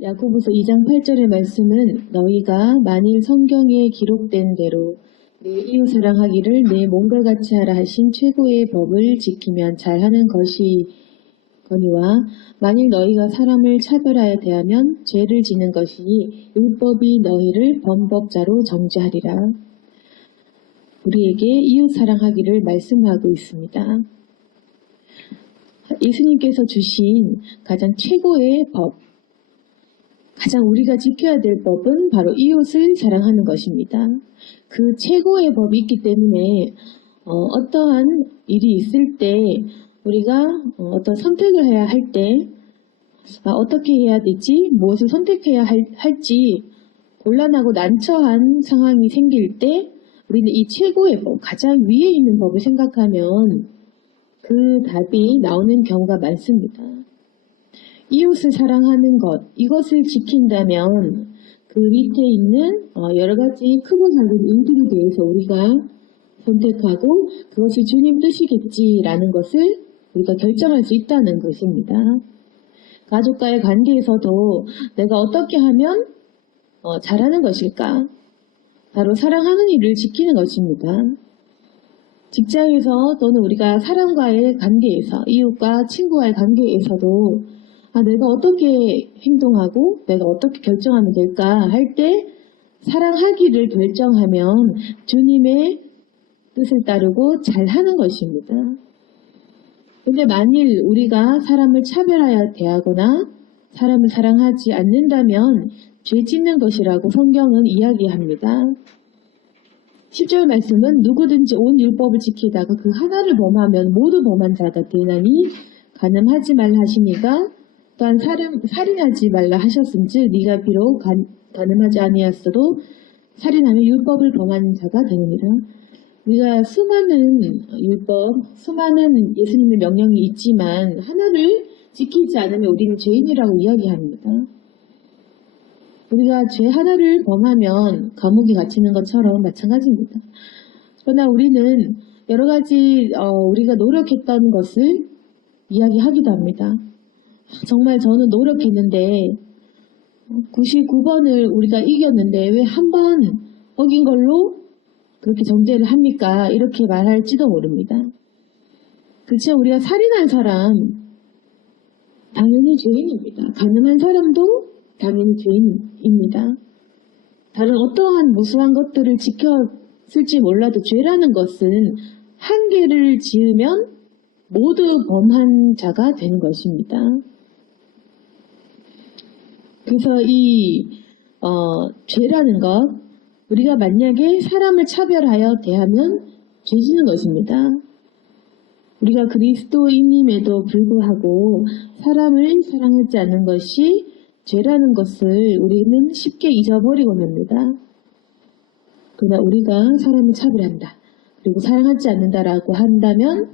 야고보서 2장 8절의 말씀은 너희가 만일 성경에 기록된 대로 내 이웃 사랑하기를 내 몸과 같이 하라 하신 최고의 법을 지키면 잘하는 것이거니와 만일 너희가 사람을 차별하여 대하면 죄를 지는 것이니 율법이 너희를 범법자로 정죄하리라. 우리에게 이웃 사랑하기를 말씀하고 있습니다. 예수님께서 주신 가장 최고의 법, 가장 우리가 지켜야 될 법은 바로 이웃을 사랑하는 것입니다. 그 최고의 법이 있기 때문에 어떠한 일이 있을 때 우리가 어떤 선택을 해야 할 때 어떻게 해야 되지? 무엇을 선택해야 할지 곤란하고 난처한 상황이 생길 때 우리는 이 최고의 법, 가장 위에 있는 법을 생각하면 그 답이 나오는 경우가 많습니다. 이웃을 사랑하는 것, 이것을 지킨다면 그 밑에 있는 여러 가지 크고 작은 일들에 대해서 우리가 선택하고 그것이 주님 뜻이겠지라는 것을 우리가 결정할 수 있다는 것입니다. 가족과의 관계에서도 내가 어떻게 하면 잘하는 것일까? 바로 사랑하는 일을 지키는 것입니다. 직장에서 또는 우리가 사람과의 관계에서, 이웃과 친구와의 관계에서도 내가 어떻게 행동하고 내가 어떻게 결정하면 될까 할 때 사랑하기를 결정하면 주님의 뜻을 따르고 잘하는 것입니다. 근데 만일 우리가 사람을 차별하여 대하거나 사람을 사랑하지 않는다면 죄 짓는 것이라고 성경은 이야기합니다. 10절 말씀은 누구든지 온 율법을 지키다가 그 하나를 범하면 모두 범한 자가 되나니 간음하지 말라 하시니까 또한 살인하지 말라 하셨음즉 네가 비록 간음하지 아니하였어도 살인하면 율법을 범한 자가 되느니라. 우리가 수많은 율법, 수많은 예수님의 명령이 있지만 하나를 지키지 않으면 우리는 죄인이라고 이야기합니다. 우리가 죄 하나를 범하면 감옥에 갇히는 것처럼 마찬가지입니다. 그러나 우리는 여러 가지 우리가 노력했던 것을 이야기하기도 합니다. 정말 저는 노력했는데 99번을 우리가 이겼는데 왜 한 번 어긴 걸로 그렇게 정죄를 합니까? 이렇게 말할지도 모릅니다. 그렇죠? 우리가 살인한 사람 당연히 죄인입니다. 간음한 사람도 당연히 죄인입니다. 다른 어떠한 무수한 것들을 지켰을지 몰라도 죄라는 것은 한 개를 지으면 모두 범한 자가 되는 것입니다. 그래서 이 죄라는 것, 우리가 만약에 사람을 차별하여 대하면 죄지는 것입니다. 우리가 그리스도인임에도 불구하고 사람을 사랑하지 않는 것이 죄라는 것을 우리는 쉽게 잊어버리고 맙니다. 그러나 우리가 사람을 차별한다, 그리고 사랑하지 않는다라고 한다면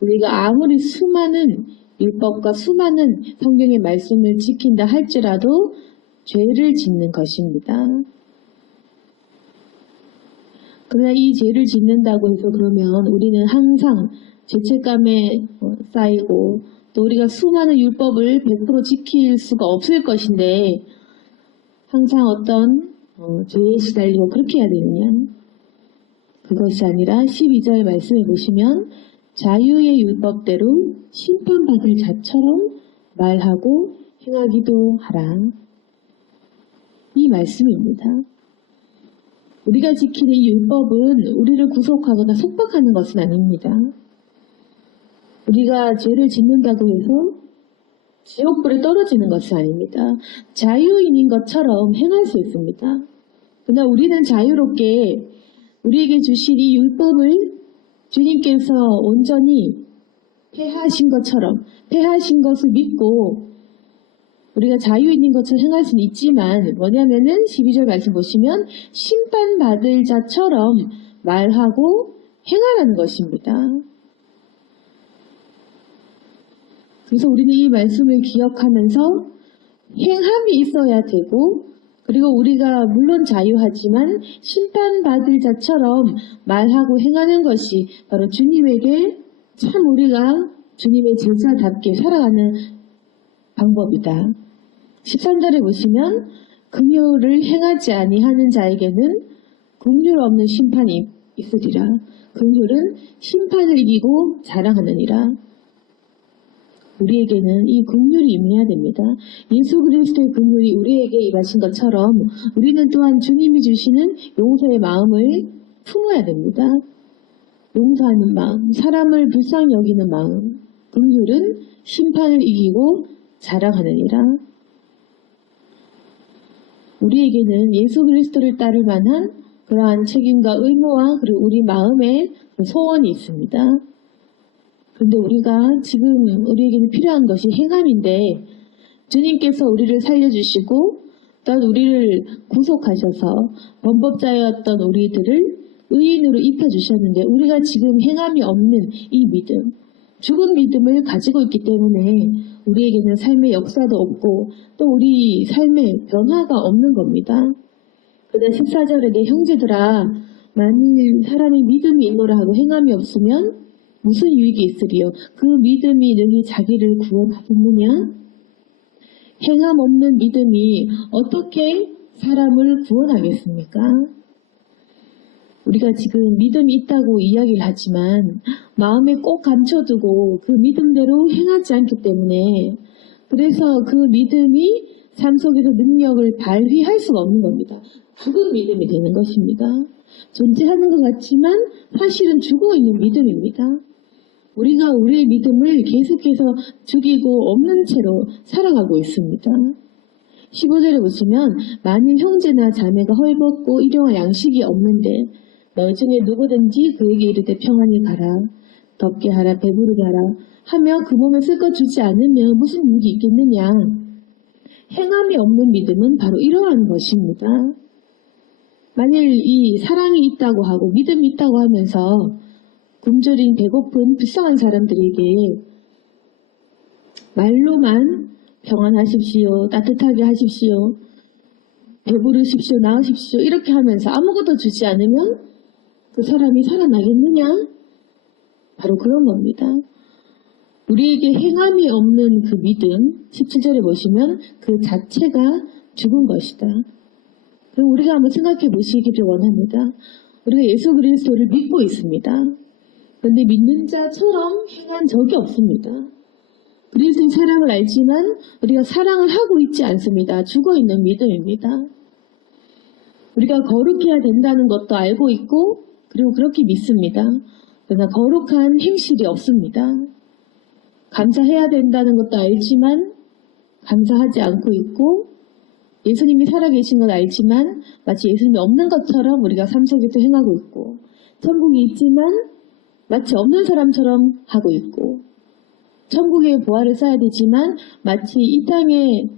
우리가 아무리 수많은 율법과 수많은 성경의 말씀을 지킨다 할지라도 죄를 짓는 것입니다. 그러나 이 죄를 짓는다고 해서 그러면 우리는 항상 죄책감에 쌓이고 또 우리가 수많은 율법을 100% 지킬 수가 없을 것인데 항상 어떤 죄에 시달리고 그렇게 해야 되느냐? 그것이 아니라 12절 말씀에 보시면 자유의 율법대로 심판받을 자처럼 말하고 행하기도 하라. 이 말씀입니다. 우리가 지키는 이 율법은 우리를 구속하거나 속박하는 것은 아닙니다. 우리가 죄를 짓는다고 해서 지옥불에 떨어지는 것은 아닙니다. 자유인인 것처럼 행할 수 있습니다. 그러나 우리는 자유롭게 우리에게 주신 이 율법을 주님께서 온전히 폐하신 것처럼, 폐하신 것을 믿고 우리가 자유인인 것처럼 행할 수는 있지만 뭐냐면은 12절 말씀 보시면 심판받을 자처럼 말하고 행하라는 것입니다. 그래서 우리는 이 말씀을 기억하면서 행함이 있어야 되고, 그리고 우리가 물론 자유하지만 심판받을 자처럼 말하고 행하는 것이 바로 주님에게 참 우리가 주님의 제자답게 살아가는 방법이다. 13절에 보시면 긍휼을 행하지 아니하는 자에게는 긍휼 없는 심판이 있으리라. 긍휼은 심판을 이기고 자랑하느니라. 우리에게는 이 긍휼이 임해야 됩니다. 예수 그리스도의 긍휼이 우리에게 임하신 것처럼 우리는 또한 주님이 주시는 용서의 마음을 품어야 됩니다. 용서하는 마음, 사람을 불쌍히 여기는 마음, 긍휼은 심판을 이기고 자랑하느니라. 우리에게는 예수 그리스도를 따를 만한 그러한 책임과 의무와 그리고 우리 마음의 소원이 있습니다. 그런데 우리가 지금 우리에게는 필요한 것이 행함인데 주님께서 우리를 살려주시고 또 우리를 구속하셔서 범법자였던 우리들을 의인으로 입혀주셨는데 우리가 지금 행함이 없는 이 믿음, 죽은 믿음을 가지고 있기 때문에 우리에게는 삶의 역사도 없고 또 우리 삶의 변화가 없는 겁니다. 그런데 14절에 내 형제들아 만일 사람이 믿음이 있노라 하고 행함이 없으면 무슨 유익이 있으리요? 그 믿음이 능히 자기를 구원하겠느냐? 행함 없는 믿음이 어떻게 사람을 구원하겠습니까? 우리가 지금 믿음이 있다고 이야기를 하지만 마음에 꼭 감춰두고 그 믿음대로 행하지 않기 때문에 그래서 그 믿음이 삶 속에서 능력을 발휘할 수가 없는 겁니다. 죽은 믿음이 되는 것입니다. 존재하는 것 같지만 사실은 죽어있는 믿음입니다. 우리가 우리의 믿음을 계속해서 죽이고 없는 채로 살아가고 있습니다. 15절에 보시면 만일 형제나 자매가 헐벗고 일용할 양식이 없는데 너희 중에 누구든지 그에게 이르되 평안히 가라 덥게 하라 배부르게 하라 하며 그 몸에 쓸 것 주지 않으면 무슨 유익이 있겠느냐. 행함이 없는 믿음은 바로 이러한 것입니다. 만일 이 사랑이 있다고 하고 믿음이 있다고 하면서 굶주린 배고픈 불쌍한 사람들에게 말로만 평안하십시오, 따뜻하게 하십시오, 배부르십시오, 나으십시오 이렇게 하면서 아무것도 주지 않으면 그 사람이 살아나겠느냐? 바로 그런 겁니다. 우리에게 행함이 없는 그 믿음 17절에 보시면 그 자체가 죽은 것이다. 그럼 우리가 한번 생각해 보시기를 원합니다. 우리가 예수 그리스도를 믿고 있습니다. 그런데 믿는 자처럼 행한 적이 없습니다. 그리스도의 사랑을 알지만 우리가 사랑을 하고 있지 않습니다. 죽어있는 믿음입니다. 우리가 거룩해야 된다는 것도 알고 있고 그리고 그렇게 믿습니다. 그러나 거룩한 행실이 없습니다. 감사해야 된다는 것도 알지만 감사하지 않고 있고 예수님이 살아계신 건 알지만 마치 예수님이 없는 것처럼 우리가 삶 속에서 행하고 있고 천국이 있지만 마치 없는 사람처럼 하고 있고 천국의 보화를 쌓아야 되지만 마치 이 땅에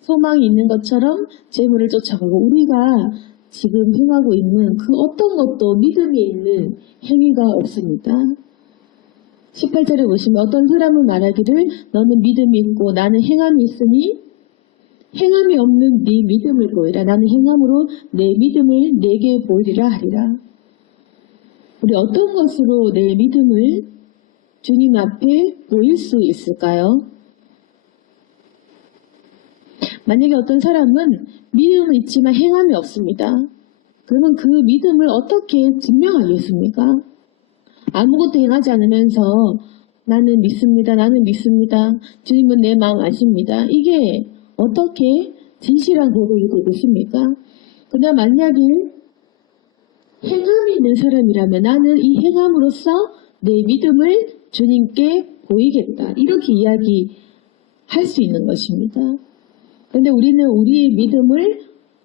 소망이 있는 것처럼 재물을 쫓아가고 우리가 지금 행하고 있는 그 어떤 것도 믿음이 있는 행위가 없습니다. 18절에 보시면 어떤 사람은 말하기를 너는 믿음이 있고 나는 행함이 있으니 행함이 없는 네 믿음을 보이라. 나는 행함으로 내 믿음을 내게 보이리라 하리라. 우리 어떤 것으로 내 믿음을 주님 앞에 보일 수 있을까요? 만약에 어떤 사람은 믿음은 있지만 행함이 없습니다. 그러면 그 믿음을 어떻게 증명하겠습니까? 아무것도 행하지 않으면서 나는 믿습니다. 나는 믿습니다. 주님은 내 마음 아십니다. 이게 어떻게 진실한 고백이 되겠습니까? 그러나 만약에 행함이 있는 사람이라면 나는 이 행함으로써 내 믿음을 주님께 보이겠다. 이렇게 이야기할 수 있는 것입니다. 그런데 우리는 우리의 믿음을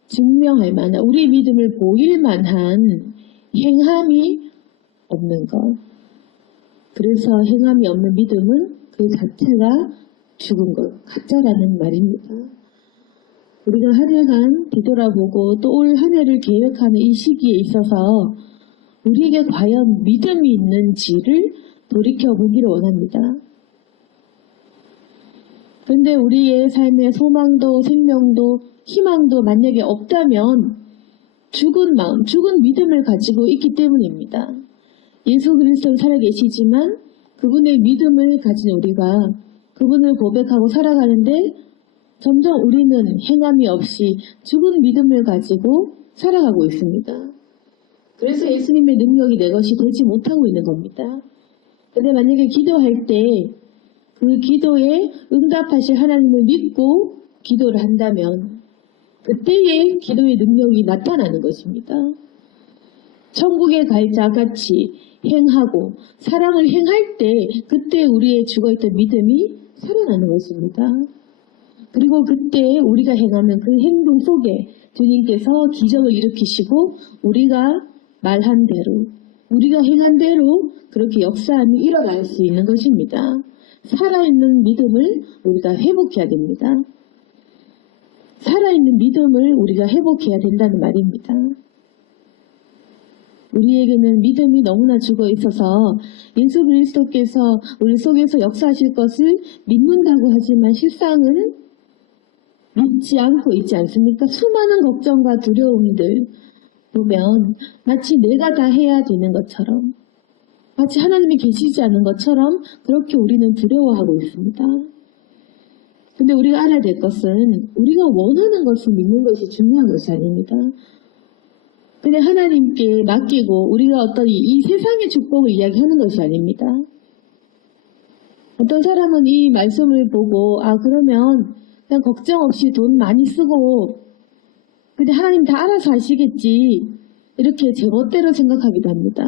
증명할 만한, 우리의 믿음을 보일 만한 행함이 없는 것. 그래서 행함이 없는 믿음은 그 자체가 죽은 것, 가짜라는 말입니다. 우리가 한 해간 뒤돌아보고 또 올 한 해를 계획하는 이 시기에 있어서 우리에게 과연 믿음이 있는지를 돌이켜보기를 원합니다. 그런데 우리의 삶의 소망도 생명도 희망도 만약에 없다면 죽은 마음, 죽은 믿음을 가지고 있기 때문입니다. 예수 그리스도는 살아계시지만 그분의 믿음을 가진 우리가 그분을 고백하고 살아가는데 점점 우리는 행함이 없이 죽은 믿음을 가지고 살아가고 있습니다. 그래서 예수님의 능력이 내 것이 되지 못하고 있는 겁니다. 근데 만약에 기도할 때 그 기도에 응답하실 하나님을 믿고 기도를 한다면 그때에 기도의 능력이 나타나는 것입니다. 천국에 갈 자같이 행하고 사랑을 행할 때 그때 우리의 죽어있던 믿음이 살아나는 것입니다. 그리고 그때 우리가 행하는 그 행동 속에 주님께서 기적을 일으키시고 우리가 말한 대로 우리가 행한 대로 그렇게 역사함이 일어날 수 있는 것입니다. 살아있는 믿음을 우리가 회복해야 됩니다. 살아있는 믿음을 우리가 회복해야 된다는 말입니다. 우리에게는 믿음이 너무나 죽어 있어서 예수 그리스도께서 우리 속에서 역사하실 것을 믿는다고 하지만 실상은 믿지 않고 있지 않습니까? 수많은 걱정과 두려움들 보면 마치 내가 다 해야 되는 것처럼 마치 하나님이 계시지 않은 것처럼 그렇게 우리는 두려워하고 있습니다. 근데 우리가 알아야 될 것은 우리가 원하는 것을 믿는 것이 중요한 것이 아닙니다. 그냥 하나님께 맡기고 우리가 어떤 이 세상의 축복을 이야기하는 것이 아닙니다. 어떤 사람은 이 말씀을 보고 그러면 그냥 걱정 없이 돈 많이 쓰고 근데 하나님 다 알아서 하시겠지 이렇게 제멋대로 생각하기도 합니다.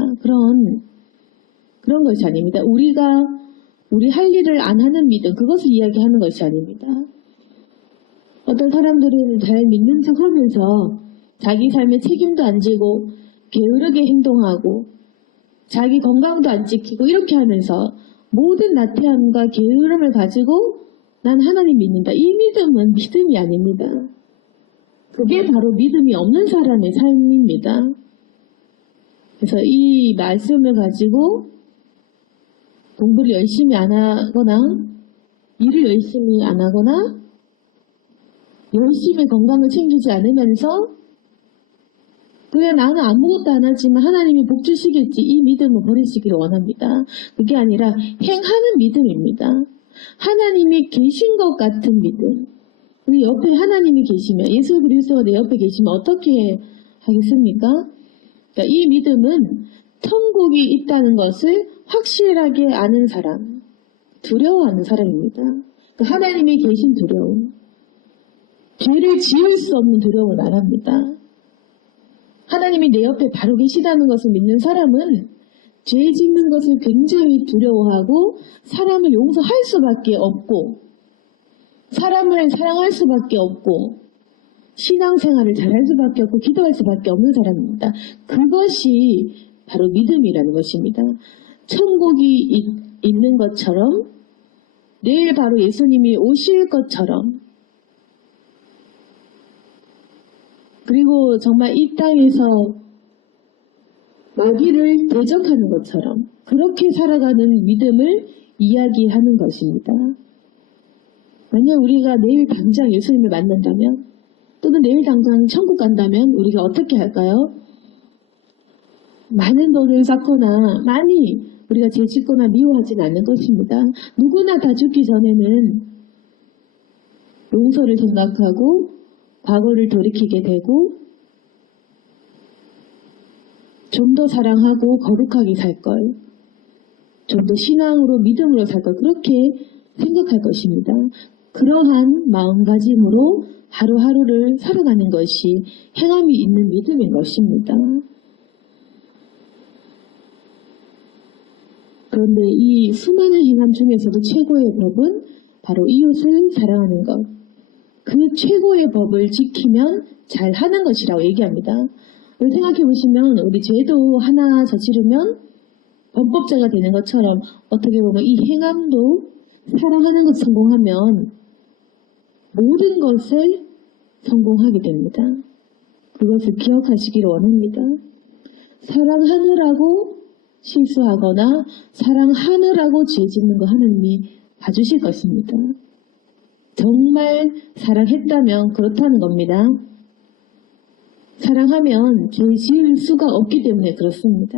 그런 것이 아닙니다. 우리 할 일을 안 하는 믿음 그것을 이야기하는 것이 아닙니다. 어떤 사람들은 잘 믿는 척하면서 자기 삶에 책임도 안 지고 게으르게 행동하고 자기 건강도 안 지키고 이렇게 하면서 모든 나태함과 게으름을 가지고 난 하나님 믿는다. 이 믿음은 믿음이 아닙니다. 그게 바로 믿음이 없는 사람의 삶입니다. 그래서 이 말씀을 가지고 공부를 열심히 안 하거나 일을 열심히 안 하거나 열심히 건강을 챙기지 않으면서 그래 나는 아무것도 안 하지만 하나님이 복 주시겠지 이 믿음을 버리시기를 원합니다. 그게 아니라 행하는 믿음입니다. 하나님이 계신 것 같은 믿음. 우리 옆에 하나님이 계시면 예수 그리스도가 내 옆에 계시면 어떻게 하겠습니까? 그러니까 이 믿음은 천국이 있다는 것을 확실하게 아는 사람, 두려워하는 사람입니다. 그러니까 하나님이 계신 두려움, 죄를 지을 수 없는 두려움을 말합니다. 하나님이 내 옆에 바로 계시다는 것을 믿는 사람은 죄 짓는 것을 굉장히 두려워하고 사람을 용서할 수밖에 없고 사람을 사랑할 수밖에 없고 신앙생활을 잘할 수밖에 없고 기도할 수밖에 없는 사람입니다. 그것이 바로 믿음이라는 것입니다. 천국이 있는 것처럼 내일 바로 예수님이 오실 것처럼 그리고 정말 이 땅에서 마귀를 대적하는 것처럼 그렇게 살아가는 믿음을 이야기하는 것입니다. 만약 우리가 내일 당장 예수님을 만난다면 또는 내일 당장 천국 간다면 우리가 어떻게 할까요? 많은 돈을 쌓거나 많이 우리가 죄짓거나 미워하진 않는 것입니다. 누구나 다 죽기 전에는 용서를 생각하고 과거를 돌이키게 되고 좀 더 사랑하고 거룩하게 살 걸, 좀 더 신앙으로 믿음으로 살 걸 그렇게 생각할 것입니다. 그러한 마음가짐으로 하루하루를 살아가는 것이 행함이 있는 믿음인 것입니다. 그런데 이 수많은 행함 중에서도 최고의 법은 바로 이웃을 사랑하는 것. 그 최고의 법을 지키면 잘하는 것이라고 얘기합니다. 생각해 보시면 우리 죄도 하나 저지르면 범법자가 되는 것처럼 어떻게 보면 이 행함도 사랑하는 것 성공하면 모든 것을 성공하게 됩니다. 그것을 기억하시기를 원합니다. 사랑하느라고 실수하거나 사랑하느라고 죄 짓는 거 하나님이 봐주실 것입니다. 정말 사랑했다면 그렇다는 겁니다. 사랑하면 죄 지을 수가 없기 때문에 그렇습니다.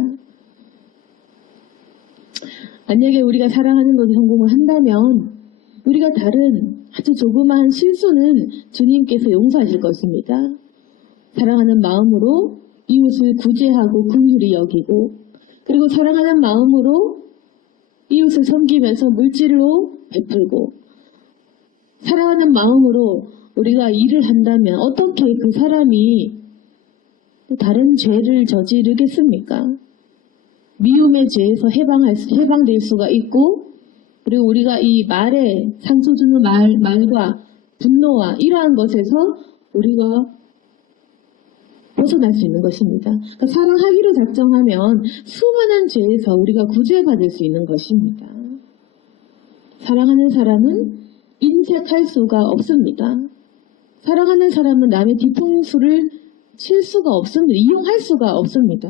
만약에 우리가 사랑하는 것에 성공을 한다면 우리가 다른 아주 조그마한 실수는 주님께서 용서하실 것입니다. 사랑하는 마음으로 이웃을 구제하고 긍휼히 여기고, 그리고 사랑하는 마음으로 이웃을 섬기면서 물질로 베풀고, 사랑하는 마음으로 우리가 일을 한다면 어떻게 그 사람이 또 다른 죄를 저지르겠습니까? 미움의 죄에서 해방될 수가 있고, 그리고 우리가 이 말에 상처 주는 말과 분노와 이러한 것에서 우리가 벗어날 수 있는 것입니다. 그러니까 사랑하기로 작정하면 수많은 죄에서 우리가 구제받을 수 있는 것입니다. 사랑하는 사람은 인색할 수가 없습니다. 사랑하는 사람은 남의 뒤통수를 칠 수가 없습니다. 이용할 수가 없습니다.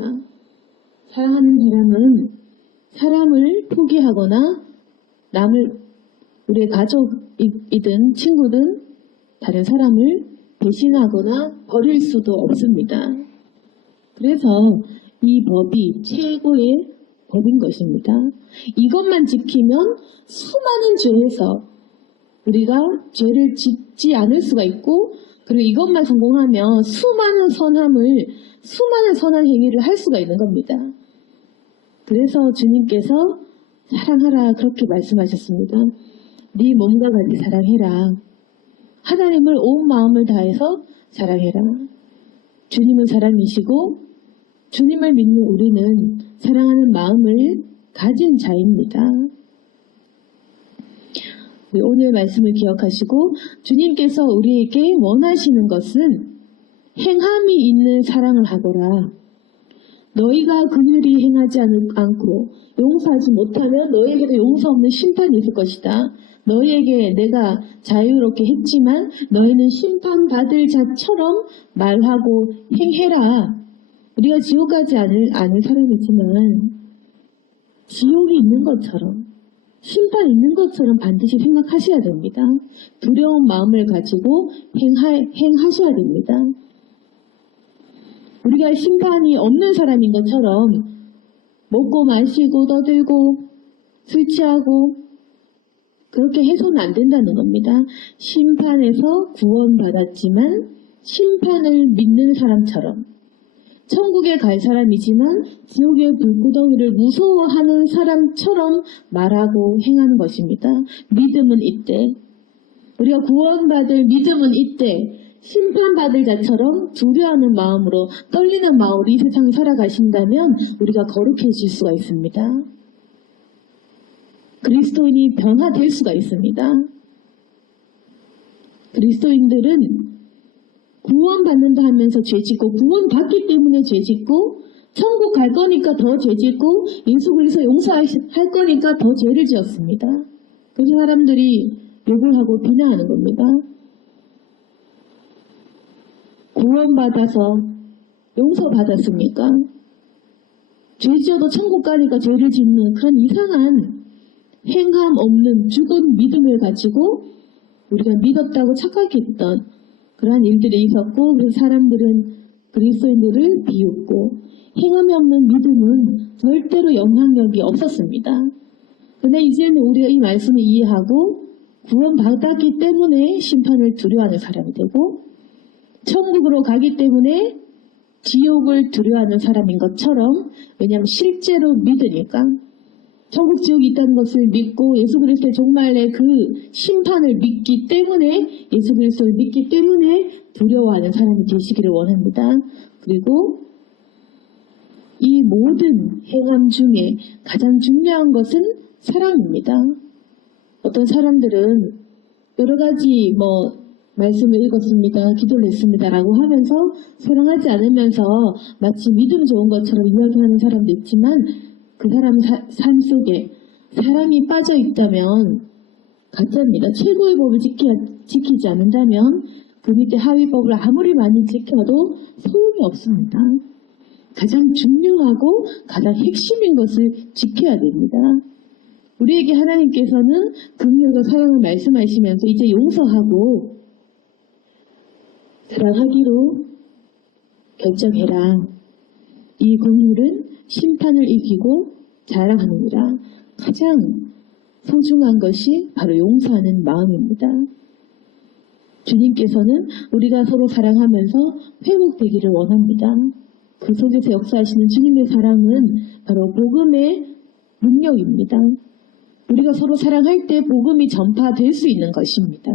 사랑하는 사람은 사람을 포기하거나 남을, 우리의 가족이든 친구든 다른 사람을 배신하거나 버릴 수도 없습니다. 그래서 이 법이 최고의 법인 것입니다. 이것만 지키면 수많은 죄에서 우리가 죄를 짓지 않을 수가 있고, 그리고 이것만 성공하면 수많은 선한 행위를 할 수가 있는 겁니다. 그래서 주님께서 사랑하라 그렇게 말씀하셨습니다. 네 몸과 같이 사랑해라. 하나님을 온 마음을 다해서 사랑해라. 주님은 사랑이시고 주님을 믿는 우리는 사랑하는 마음을 가진 자입니다. 오늘 말씀을 기억하시고 주님께서 우리에게 원하시는 것은 행함이 있는 사랑을 하거라. 너희가 긍휼히 행하지 않고 용서하지 못하면 너희에게도 용서 없는 심판이 있을 것이다. 너희에게 내가 자유롭게 했지만 너희는 심판받을 자처럼 말하고 행해라. 우리가 지옥 가지 않을 사람이지만 지옥이 있는 것처럼 심판이 있는 것처럼 반드시 생각하셔야 됩니다. 두려운 마음을 가지고 행하셔야 됩니다. 우리가 심판이 없는 사람인 것처럼 먹고 마시고 떠들고 술 취하고 그렇게 해서는 안 된다는 겁니다. 심판에서 구원받았지만 심판을 믿는 사람처럼 천국에 갈 사람이지만 지옥의 불구덩이를 무서워하는 사람처럼 말하고 행하는 것입니다. 믿음은 이때, 우리가 구원받을 믿음은 이때 심판받을 자처럼 두려워하는 마음으로 떨리는 마음으로 이 세상을 살아가신다면 우리가 거룩해질 수가 있습니다. 그리스도인이 변화될 수가 있습니다. 그리스도인들은 구원받는다 하면서 죄짓고 구원받기 때문에 죄짓고 천국 갈 거니까 더 죄짓고 예수 그리스도 용서할 거니까 더 죄를 지었습니다. 그래서 사람들이 욕을 하고 비난하는 겁니다. 구원받아서 용서받았습니까? 죄 지어도 천국 가니까 죄를 짓는 그런 이상한 행함 없는 죽은 믿음을 가지고 우리가 믿었다고 착각했던 그러한 일들이 있었고, 그래서 사람들은 그리스도인들을 비웃고 행함이 없는 믿음은 절대로 영향력이 없었습니다. 그런데 이제는 우리가 이 말씀을 이해하고 구원받았기 때문에 심판을 두려워하는 사람이 되고 천국으로 가기 때문에 지옥을 두려워하는 사람인 것처럼, 왜냐하면 실제로 믿으니까 천국 지옥이 있다는 것을 믿고 예수 그리스도의 종말의 그 심판을 믿기 때문에 예수 그리스도를 믿기 때문에 두려워하는 사람이 되시기를 원합니다. 그리고 이 모든 행함 중에 가장 중요한 것은 사랑입니다. 어떤 사람들은 여러 가지 말씀을 읽었습니다. 기도를 했습니다. 라고 하면서 사랑하지 않으면서 마치 믿음 좋은 것처럼 이야기하는 사람도 있지만 그 사람 삶 속에 사랑이 빠져 있다면 가짜입니다. 최고의 법을 지키지 않는다면 그 밑에 하위법을 아무리 많이 지켜도 소용이 없습니다. 가장 중요하고 가장 핵심인 것을 지켜야 됩니다. 우리에게 하나님께서는 긍휼과 사랑을 말씀하시면서 이제 용서하고 사랑하기로 결정해라. 이 긍휼은 심판을 이기고 자랑하느니라. 가장 소중한 것이 바로 용서하는 마음입니다. 주님께서는 우리가 서로 사랑하면서 회복되기를 원합니다. 그 속에서 역사하시는 주님의 사랑은 바로 복음의 능력입니다. 우리가 서로 사랑할 때 복음이 전파될 수 있는 것입니다.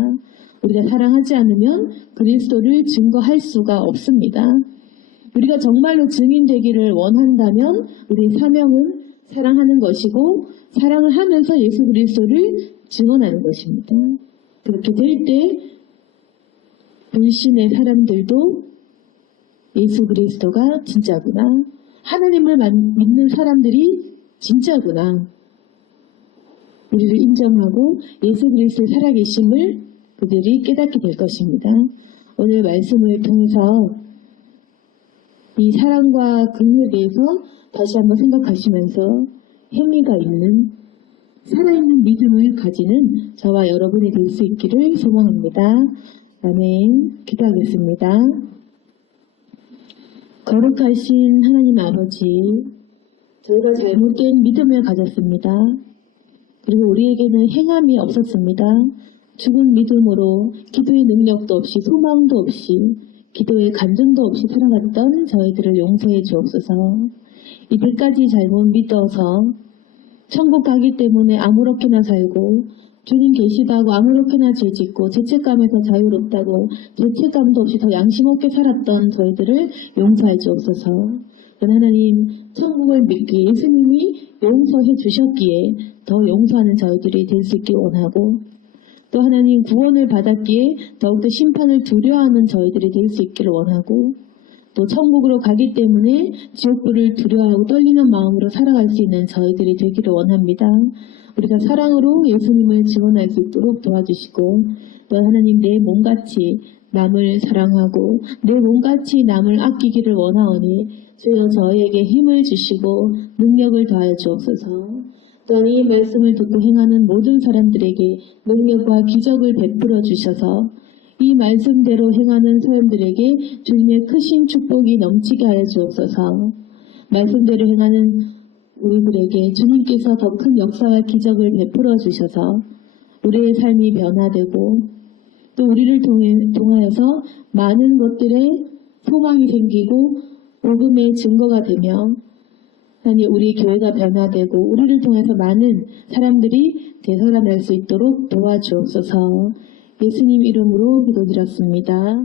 우리가 사랑하지 않으면 그리스도를 증거할 수가 없습니다. 우리가 정말로 증인되기를 원한다면 우리의 사명은 사랑하는 것이고 사랑을 하면서 예수 그리스도를 증언하는 것입니다. 그렇게 될 때 불신의 사람들도 예수 그리스도가 진짜구나. 하나님을 믿는 사람들이 진짜구나. 우리를 인정하고 예수 그리스도의 살아계심을 그들이 깨닫게 될 것입니다. 오늘 말씀을 통해서 이 사랑과 긍휼에 대해서 다시 한번 생각하시면서 행위가 있는 살아있는 믿음을 가지는 저와 여러분이 될 수 있기를 소망합니다. 아멘. 기도하겠습니다. 거룩하신 하나님 아버지, 저희가 잘못된 믿음을 가졌습니다. 그리고 우리에게는 행함이 없었습니다. 죽은 믿음으로 기도의 능력도 없이 소망도 없이 기도의 간증도 없이 살아갔던 저희들을 용서해 주옵소서. 이들까지 잘못 믿어서 천국 가기 때문에 아무렇게나 살고 주님 계시다고 아무렇게나 죄짓고 죄책감에서 자유롭다고 죄책감도 없이 더 양심 없게 살았던 저희들을 용서해 주옵소서. 하나님, 천국을 믿기에 예수님이 용서해 주셨기에 더 용서하는 저희들이 될 수 있길 원하고, 또 하나님 구원을 받았기에 더욱더 심판을 두려워하는 저희들이 될 수 있기를 원하고, 또 천국으로 가기 때문에 지옥불을 두려워하고 떨리는 마음으로 살아갈 수 있는 저희들이 되기를 원합니다. 우리가 사랑으로 예수님을 증언할 수 있도록 도와주시고, 또 하나님 내 몸같이 남을 사랑하고 내 몸같이 남을 아끼기를 원하오니 주여 저희에게 힘을 주시고 능력을 더하여 주옵소서. 또한 이 말씀을 듣고 행하는 모든 사람들에게 능력과 기적을 베풀어 주셔서 이 말씀대로 행하는 사람들에게 주님의 크신 축복이 넘치게 하여 주옵소서. 말씀대로 행하는 우리들에게 주님께서 더 큰 역사와 기적을 베풀어 주셔서 우리의 삶이 변화되고 또 우리를 통하여서 많은 것들의 소망이 생기고 복음의 증거가 되며 하나님 우리 교회가 변화되고 우리를 통해서 많은 사람들이 되살아날 수 있도록 도와주옵소서. 예수님 이름으로 기도드렸습니다.